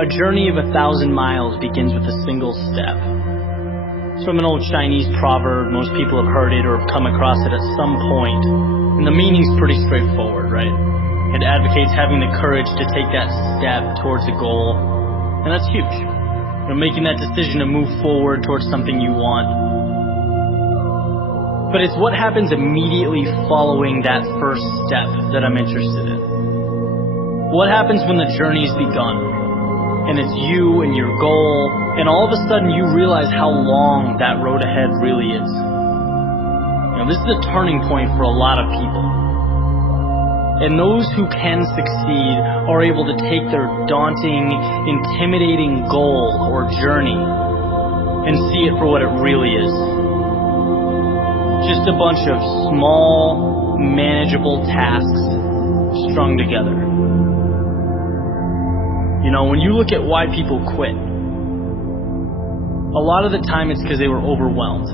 A journey of 1,000 miles begins with a single step. It's from an old Chinese proverb. Most people have heard it or have come across it at some point. And the meaning's pretty straightforward, right? It advocates having the courage to take that step towards a goal. And that's huge. Making that decision to move forward towards something you want. But it's what happens immediately following that first step that I'm interested in. What happens when the journey's begun? And it's you and your goal, and all of a sudden you realize how long that road ahead really is. This is a turning point for a lot of people. And those who can succeed are able to take their daunting, intimidating goal or journey and see it for what it really is. Just a bunch of small, manageable tasks strung together. When you look at why people quit, a lot of the time it's because they were overwhelmed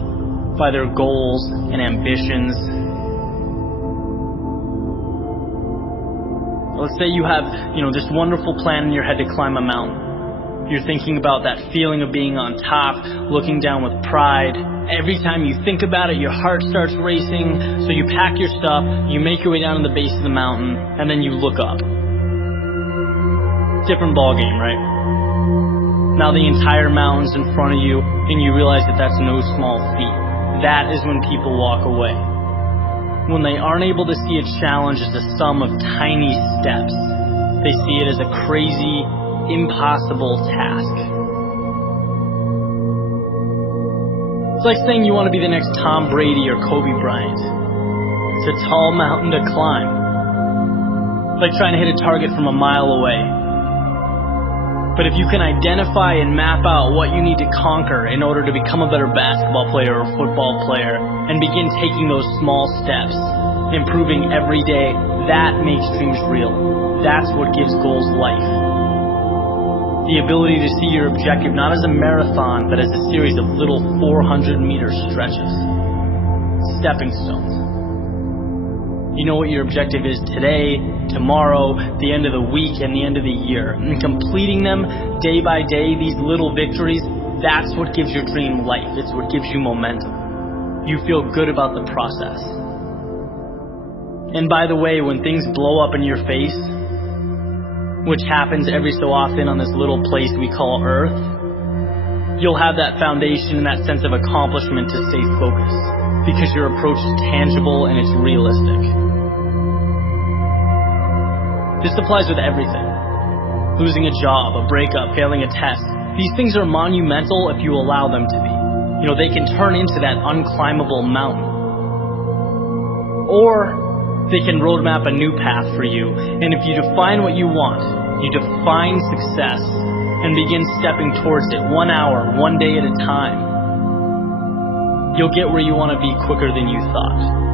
by their goals and ambitions. Let's say you have, this wonderful plan in your head to climb a mountain. You're thinking about that feeling of being on top, looking down with pride. Every time you think about it, your heart starts racing. So you pack your stuff, you make your way down to the base of the mountain, and then you look up. Different ball game, right? Now the entire mountain's in front of you, and you realize that that's no small feat. That is when people walk away. When they aren't able to see a challenge as a sum of tiny steps, they see it as a crazy, impossible task. It's like saying you want to be the next Tom Brady or Kobe Bryant. It's a tall mountain to climb. It's like trying to hit a target from a mile away. But if you can identify and map out what you need to conquer in order to become a better basketball player or football player and begin taking those small steps, improving every day, that makes dreams real. That's what gives goals life. The ability to see your objective not as a marathon, but as a series of little 400-meter stretches. Stepping stones. You know what your objective is today, tomorrow, the end of the week, and the end of the year. And completing them day by day, these little victories, that's what gives your dream life. It's what gives you momentum. You feel good about the process. And by the way, when things blow up in your face, which happens every so often on this little place we call Earth, you'll have that foundation and that sense of accomplishment to stay focused, because your approach is tangible and it's realistic. This applies with everything. Losing a job, a breakup, failing a test. These things are monumental if you allow them to be. They can turn into that unclimbable mountain. Or they can roadmap a new path for you. And if you define what you want, you define success and begin stepping towards it 1 hour, 1 day at a time, you'll get where you want to be quicker than you thought.